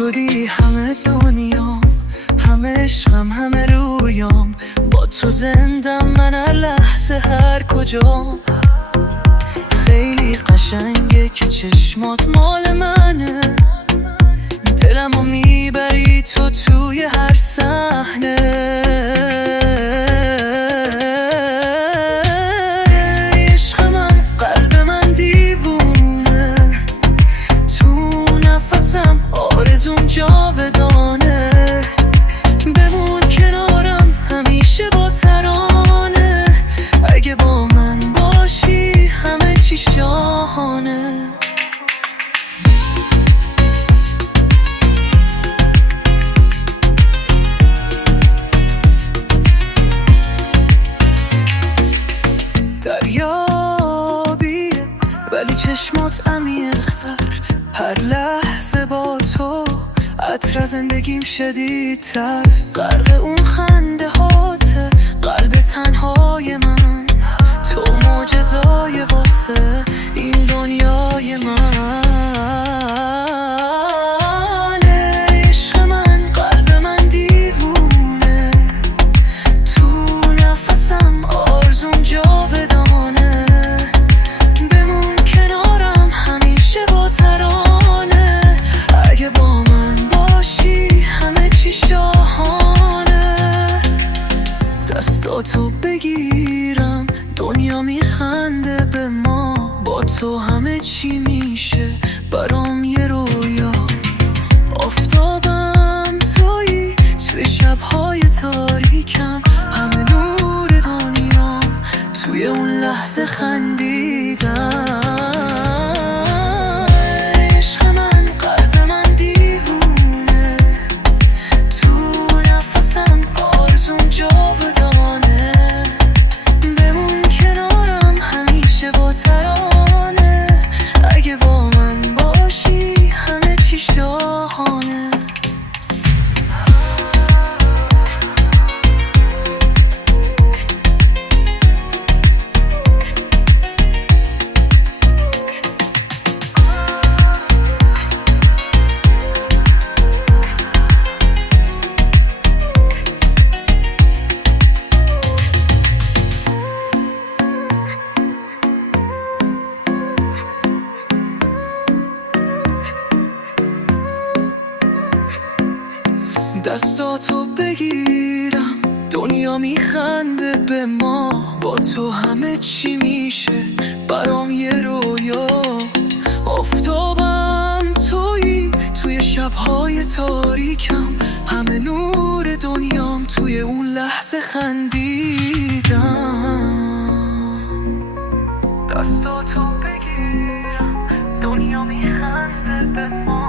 شدی همه دنیام، همه عشقم، همه رویام. با تو زندم من هر لحظه هر کجام. خیلی قشنگه که چشمات مال منه، دلمو میبری تو توی هر صحنه. عشق من، قلب من دیوونه، تو نفسم آرزوم جاودانه. بمون کنارم همیشه با ترانه، اگه با من باشی همه چی شاهانه. دریابیه ولی چشمات عمیق‌تر، هر لحظه با تو عطر زندگیم شدیدتر. غرق اون خنده هاته قلب تنهای من، تو معجزای واسه این دنیای من. عشق من، قلب من دیوونه، تو نفسم آرزوم جاودانه. بمون کنارم همیشه با ترانه، اگه با من باشی همه چی شاهانه. دستاتو بگیرم دنیا میخنده به ما، با تو همه چی میشه برام یه رویا. آفتابم تویی توی شبهای تاریکم، همه نور دنیام توی اون لحظه خندیدم. عشق من، قلب من دیوونه، تو نفسم آرزوم جاودانه. بمون کنارم همیشه با ترانه، اگه با من باشی همه چی شاهانه. دستاتو بگیرم دنیا میخنده به ما، با تو همه چی میشه برام یه رویا. آفتابم تویی توی شبهای تاریکم، همه نور دنیام توی اون لحظه خندیدم. دستاتو بگیرم دنیا میخنده به ما،